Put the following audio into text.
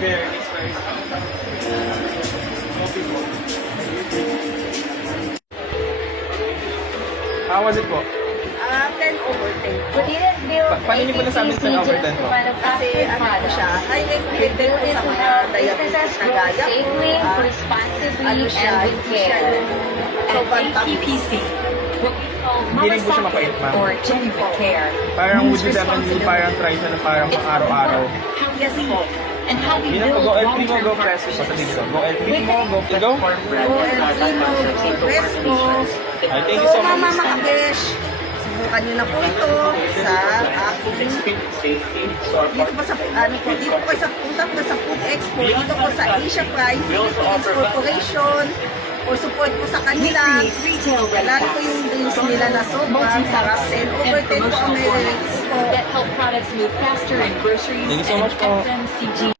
very How was it po? 10/10. Paano niyo po nasabi 10/10 po? Kasi ano po siya, high recommended po sa mga diabetes na gaya ko. Ano siya, hindi siya yung sobrang tamis. Hindi rin po siya mapait, ma'am. Or genuine care. Parang would you definitely parang try siya ng parang araw-araw. Yes po. And how we Yun ang build go L3 mo, long-term go press po sa dito. Go L3 mo, go go. Rest mo. Ay, thank you so Mama much. Makabesh, subukan nyo na po ito sa aking dito po sa dito po sa punta po sa Food Expo, dito po sa Asia Pride Philippines Corporation, o support po sa kanila. Lalo po yung drinks nila na sobrang sarap. 10/10 po ang may release po. that help products move faster in groceries Thank you so and much po. FMCG.